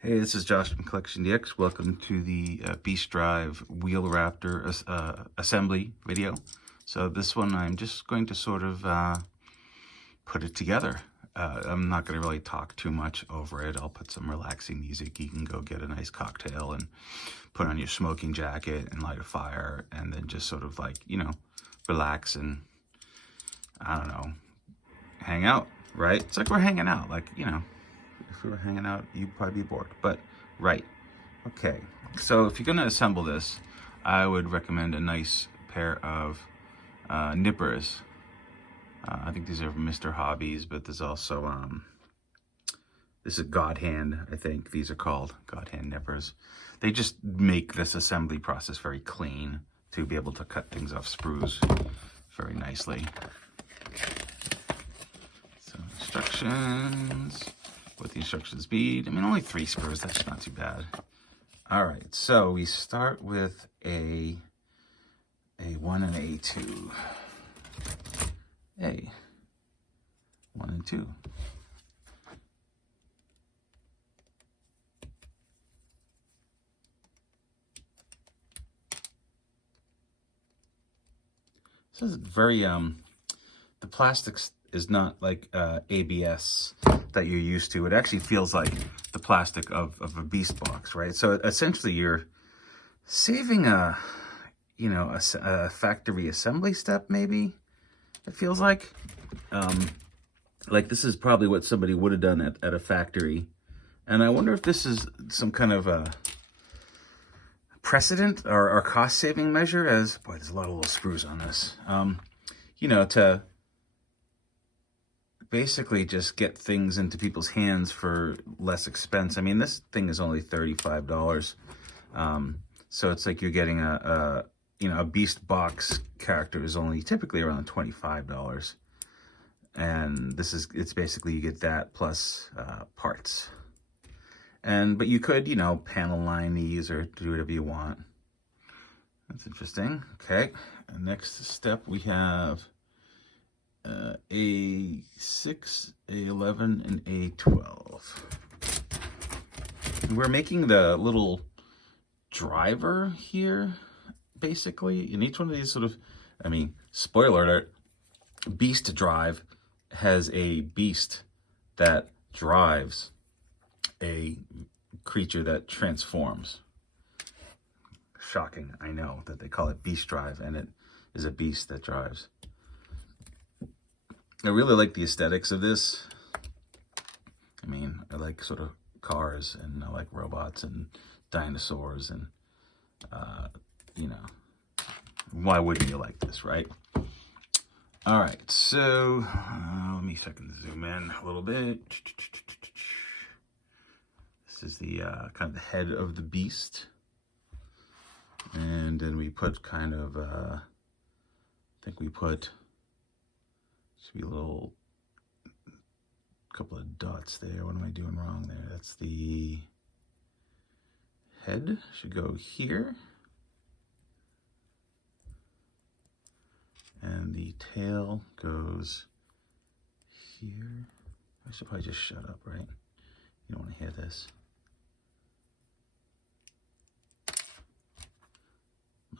Hey, this is Josh from CollectionDX. Welcome to the Beast Drive Wheel Raptor assembly video. So this one I'm just going to sort of put it together. I'm not going to really talk too much over it. I'll put some relaxing music. You can go get a nice cocktail and put on your smoking jacket and light a fire and then just sort of like, relax and, I don't know, hang out, right? It's like we're hanging out, like, if we were hanging out, you'd probably be bored, but right. Okay, so if you're gonna assemble this, I would recommend a nice pair of nippers. I think these are from Mr. Hobbies, but there's also, this is God Hand, I think these are called, God Hand nippers. They just make this assembly process very clean to be able to cut things off sprues very nicely. So instructions. What the instructions be. I mean, only 3 spurs, that's not too bad. All right, so we start with a 1 and a 2. A 1 and 2. This is very, the plastics is not like ABS that you're used to. It actually feels like the plastic of a Beast box, right? So essentially you're saving a factory assembly step, maybe, it feels like. Like this is probably what somebody would have done at a factory. And I wonder if this is some kind of a precedent or cost-saving measure as, boy, there's a lot of little screws on this. To basically just get things into people's hands for less expense. I mean, this thing is only $35. So it's like you're getting a Beast box character is only typically around $25. And it's basically, you get that plus parts. But you could, panel line these or do whatever you want. That's interesting. Okay. And next step we have A6, A11, and A12. And we're making the little driver here, basically. In each one of these sort of, spoiler alert, Beast Drive has a beast that drives a creature that transforms. Shocking, I know, that they call it Beast Drive, and it is a beast that drives. I really like the aesthetics of this. I like sort of cars, and I like robots and dinosaurs, and, why wouldn't you like this, right? All right, so let me second zoom in a little bit. This is the kind of the head of the beast. And then we put kind of, I think we put, should be a little, couple of dots there. What am I doing wrong there? That's the head, should go here. And the tail goes here. I should probably just shut up, right? You don't want to hear this.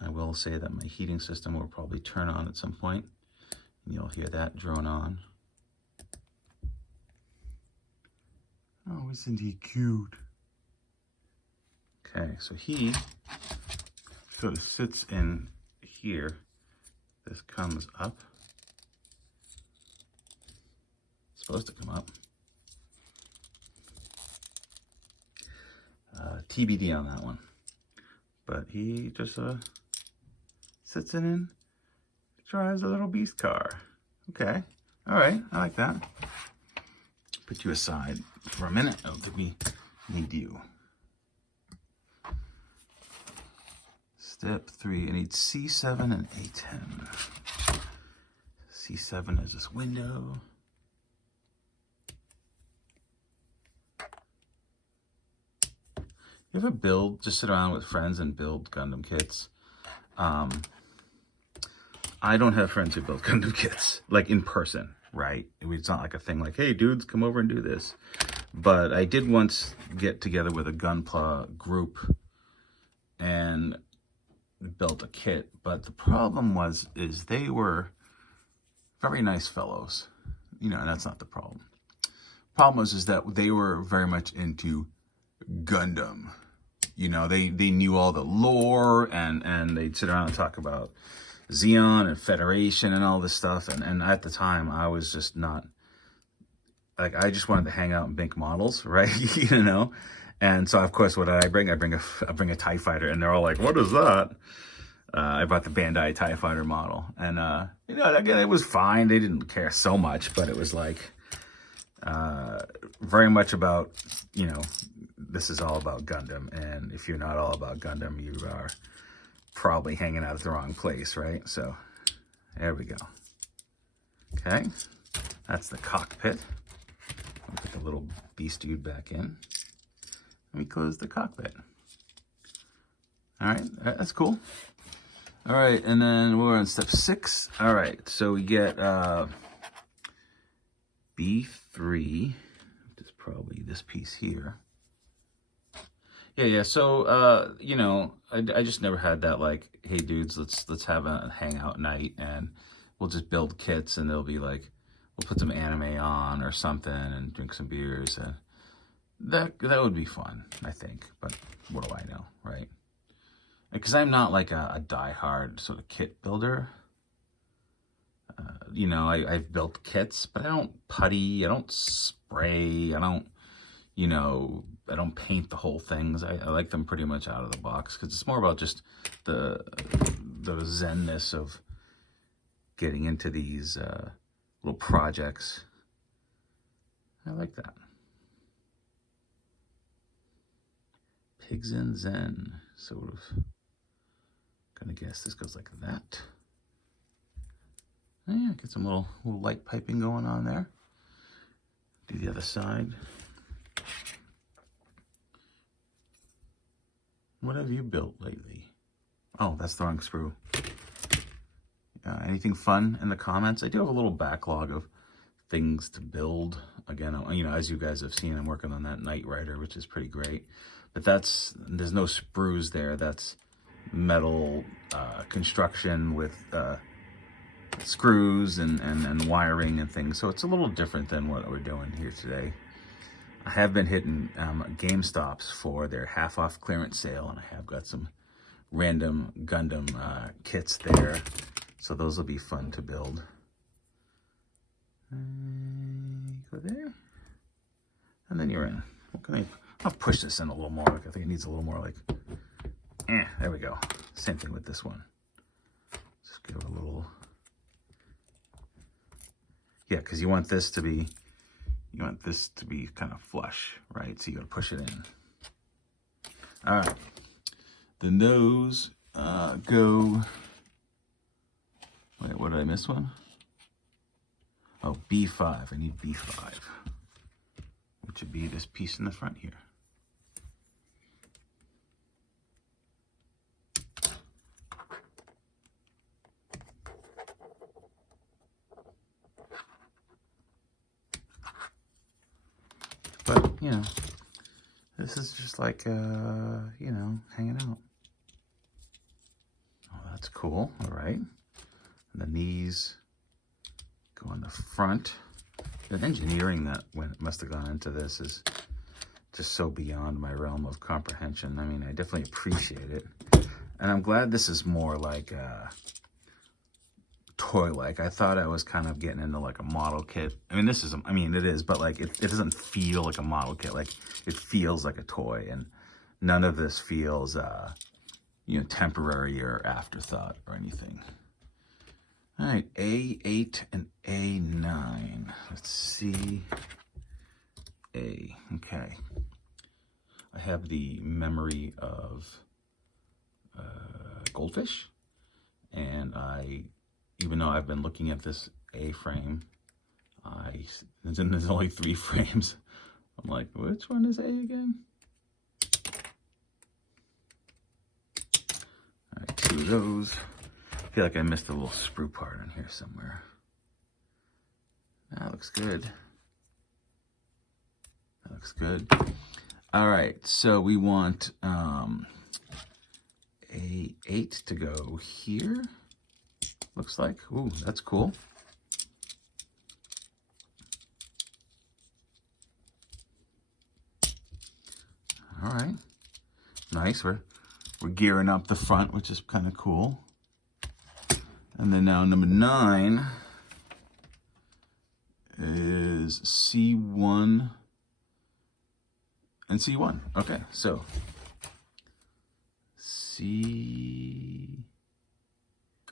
I will say that my heating system will probably turn on at some point, and you'll hear that drone on. Oh, isn't he cute? Okay, so he sort of sits in here. This comes up. It's supposed to come up. TBD on that one. But he just sits in and drives a little beast car. Okay. All right. I like that. Put you aside for a minute. I don't think we need you. Step 3, I need C7 and A10. C7 is this window. You ever just sit around with friends and build Gundam kits? I don't have friends who build Gundam kits, like in person, right? It's not like a thing like, hey, dudes, come over and do this. But I did once get together with a Gunpla group and built a kit. But the problem is they were very nice fellows, you know, and that's not the problem. Problem is that they were very much into Gundam. You know, they knew all the lore, and they'd sit around and talk about Xeon and Federation and all this stuff. And at the time, I was just not, like, I just wanted to hang out and make models, right? You know? And so, of course, what did I bring? I bring a TIE Fighter, and they're all like, what is that? I brought the Bandai TIE Fighter model. And, you know, again, it was fine. They didn't care so much, but it was like, very much about, you know, this is all about Gundam, and if you're not all about Gundam, you are probably hanging out at the wrong place, right? So there we go. Okay, that's the cockpit. I'll put the little beast dude back in. Let me close the cockpit. All right, that's cool. All right, and then we're on step 6. All right, so we get B3, which is probably this piece here. Yeah. So, you know, I just never had that, like, hey, dudes, let's have a hangout night, and we'll just build kits, and they'll be like, we'll put some anime on or something and drink some beers. And that would be fun, I think. But what do I know, right? Because I'm not like a diehard sort of kit builder. You know, I've built kits, but I don't putty, I don't spray, I don't, you know, I don't paint the whole things. I like them pretty much out of the box, because it's more about just the zenness of getting into these little projects. I like that. Pigs in Zen, sort of. Gonna guess this goes like that. Oh, yeah, get some little light piping going on there. Do the other side. What have you built lately? Oh, that's the wrong sprue. Anything fun in the comments? I do have a little backlog of things to build. Again, you know, as you guys have seen, I'm working on that Knight Rider, which is pretty great. But there's no sprues there. That's metal construction with screws and wiring and things. So it's a little different than what we're doing here today. I have been hitting GameStops for their half-off clearance sale, and I have got some random Gundam kits there. So those will be fun to build. Go there. And then you're in. I'll push this in a little more. I think it needs a little more like, there we go. Same thing with this one. Just give it a little, yeah, because you want this to be kind of flush, right? So you gotta push it in. All right. The nose go, wait, what did I miss one? Oh, B5, I need B5, which would be this piece in the front here. But, you know, this is just like, you know, hanging out. Oh, that's cool. All right. And the knees go on the front. The engineering that must have gone into this is just so beyond my realm of comprehension. I mean, I definitely appreciate it. And I'm glad this is more like toy-like. I thought I was kind of getting into like a model kit. I mean, it is, but like it doesn't feel like a model kit. Like it feels like a toy, and none of this feels, you know, temporary or afterthought or anything. All right, A8 and A9. Let's see. A, okay. I have the memory of Goldfish, and even though I've been looking at this A-frame, there's only 3 frames. I'm like, which one is A again? All right, 2 of those. I feel like I missed a little sprue part in here somewhere. That looks good. That looks good. All right, so we want a 8 to go here. Looks like. Ooh, that's cool. All right, nice. We're gearing up the front, which is kind of cool. And then now number 9 is C1 and C1. Okay, so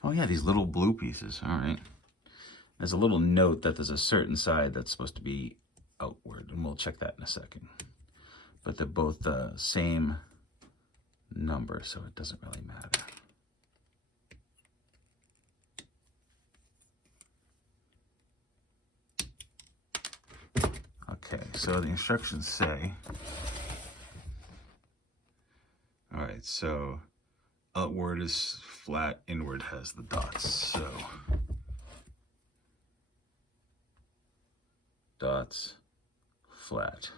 oh yeah, these little blue pieces. All right. There's a little note that there's a certain side that's supposed to be outward, and we'll check that in a second. But they're both the same number, so it doesn't really matter. Okay, so the instructions say, all right, so outward is flat, inward has the dots, so dots, flat.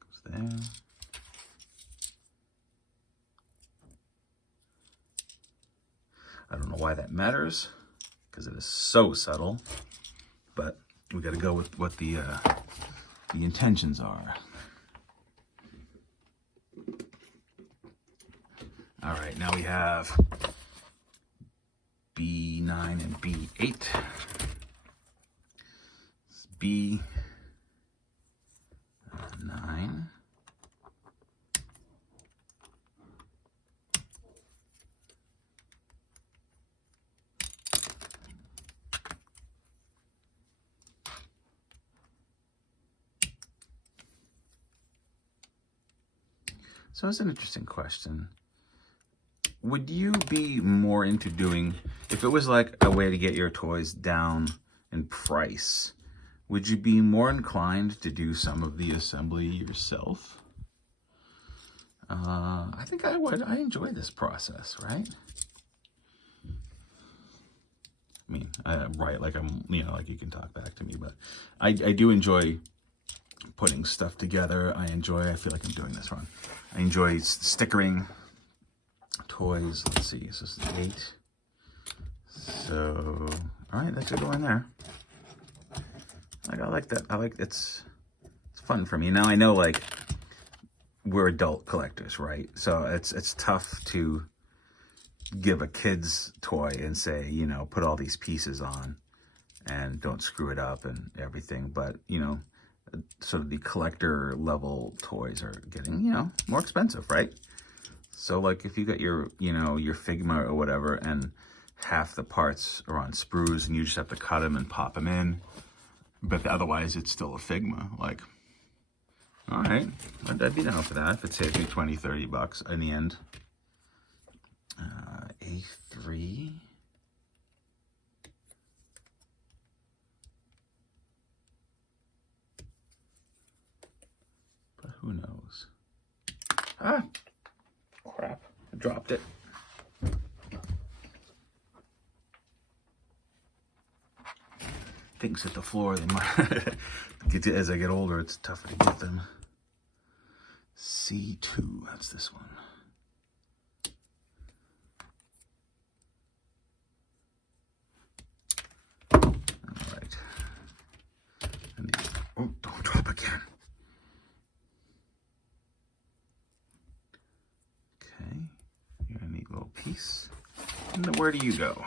Goes there. I don't know why that matters, because it is so subtle, but we got to go with what the intentions are. All right, now we have B9 and B8. It's B9. So it's an interesting question. Would you be more into doing, if it was like a way to get your toys down in price, would you be more inclined to do some of the assembly yourself? I think I would. I enjoy this process, right? I mean, right, like I'm, like you can talk back to me, but I do enjoy putting stuff together. I feel like I'm doing this wrong. I enjoy stickering toys. Let's see, so this is 8. So, all right, that should go in there. I like that. It's fun for me. Now I know, like, we're adult collectors, right? So it's tough to give a kid's toy and say, put all these pieces on and don't screw it up and everything. But, sort of the collector level toys are getting, more expensive, right? So like if you got your, your Figma or whatever and half the parts are on sprues and you just have to cut them and pop them in, but otherwise it's still a Figma, like, all right, I'd be down for that if it saves me 20, 30 bucks in the end. A3. But who knows? Ah, crap, I dropped it. Things hit the floor, they might, as I get older, it's tougher to get them. C2, that's this one. All right. Oh, don't drop again. Okay, you're a neat little piece. And then where do you go?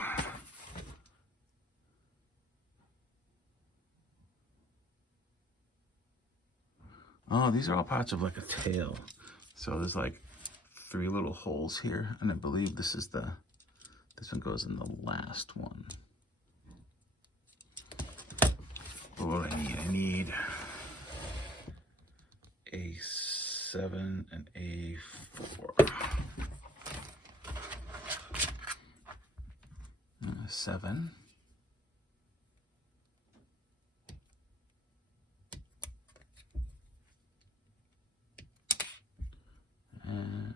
Oh, these are all parts of like a tail. So there's like 3 little holes here, and I believe this one goes in the last one. What do I need? A7 and A4. 7.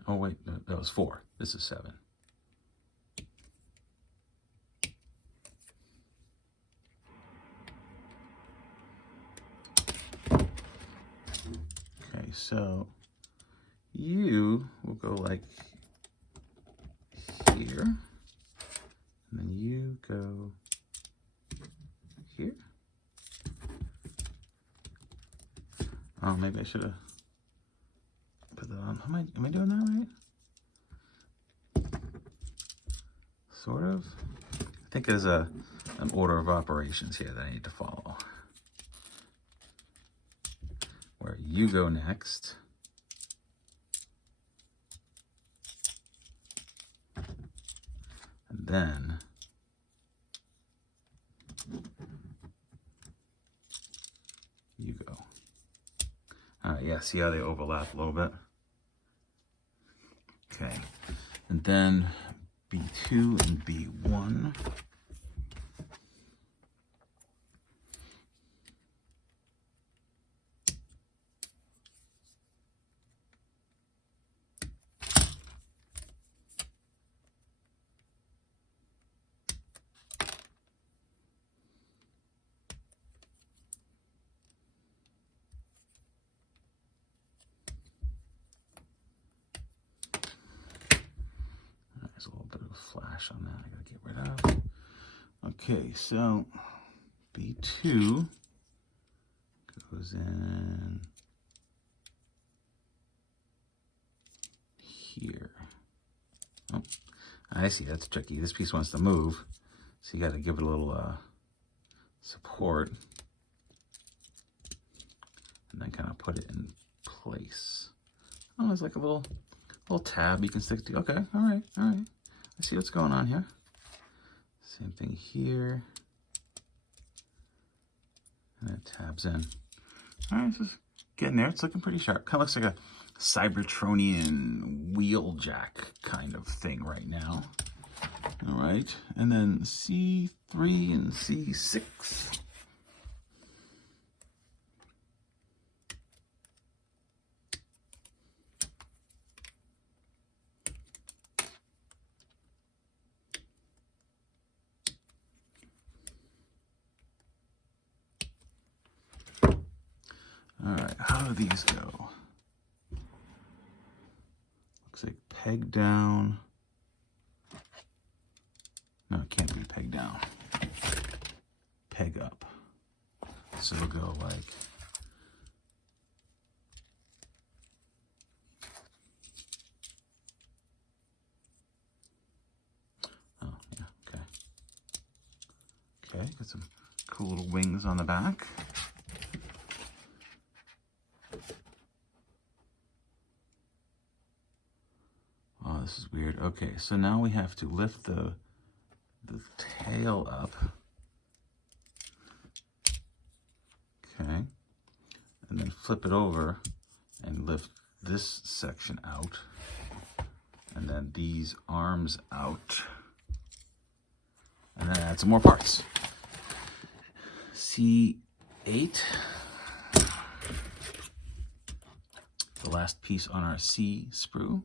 Oh wait, no, that was 4. This is 7. so you will go like here, and then you go here. Oh, maybe I should have put that on. Am I doing that right? Sort of. I think there's an order of operations here that I need to follow. Where you go next. And then you go. Yeah, see how they overlap a little bit? Okay. And then B2 and B1. There's a little bit of a flash on that I gotta get rid of. Okay, so B2 goes in here. Oh, I see, that's tricky. This piece wants to move, so you gotta give it a little support. And then kind of put it in place. Oh, there's like a little tab you can stick to. Okay, all right. I see what's going on here. Same thing here. And it tabs in. All right, just getting there. It's looking pretty sharp. Kind of looks like a Cybertronian wheel jack kind of thing right now. All right, and then C3 and C6. All right, how do these go? Looks like peg down. No, it can't be peg down. Peg up. So we'll go like oh yeah, okay. Okay, got some cool little wings on the back. Oh, this is weird. Okay, so now we have to lift the tail up. Okay. And then flip it over and lift this section out. And then these arms out. And then add some more parts. C8. The last piece on our C sprue.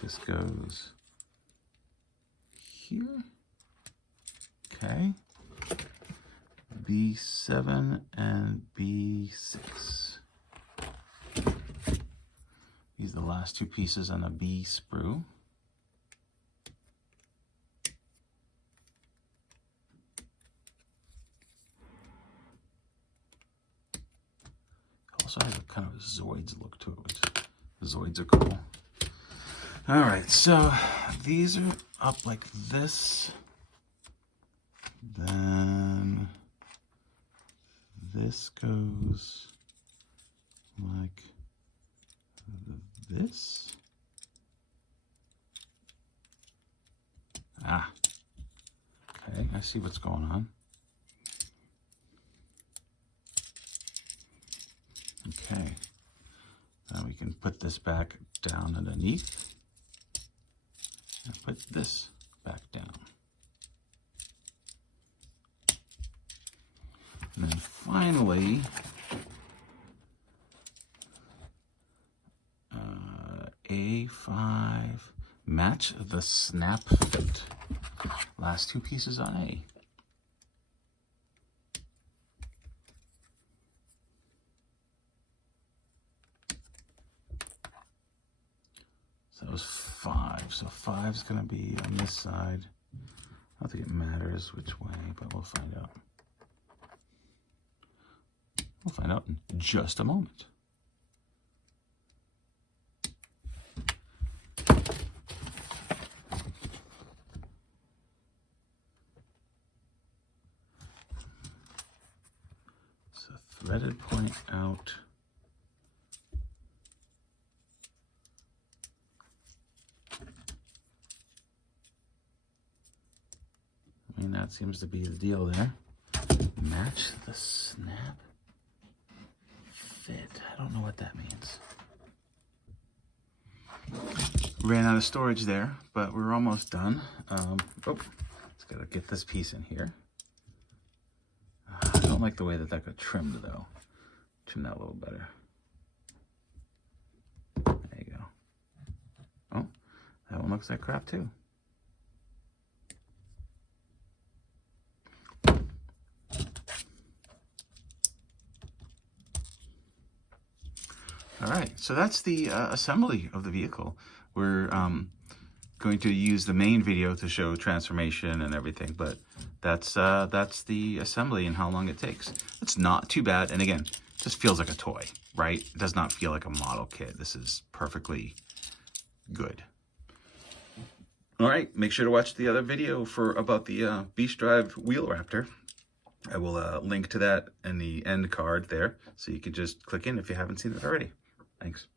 This goes here. Okay. B7 and B6. These are the last two pieces on a B sprue. Also has a kind of a Zoids look to it, which Zoids are cool. All right, so these are up like this. Then this goes like this. Ah, okay, I see what's going on. Okay, now we can put this back down underneath. And put this back down. And then finally, 5. Match the snap fit. Last 2 pieces on A. So that was 5. So 5 is going to be on this side. I don't think it matters which way, but we'll find out. We'll find out in just a moment. So threaded point out. I mean, that seems to be the deal there. Match the snap fit. I don't know what that means. Ran out of storage there, but we're almost done. Just gotta get this piece in here. I don't like the way that got trimmed though. Trim that a little better. There you go. Oh, that one looks like crap too. All right, so that's the assembly of the vehicle. We're going to use the main video to show transformation and everything, but that's the assembly and how long it takes. It's not too bad, and again, it just feels like a toy, right? It does not feel like a model kit. This is perfectly good. All right, make sure to watch the other video about the Beast Drive Wheel Raptor. I will link to that in the end card there, so you can just click in if you haven't seen it already. Thanks.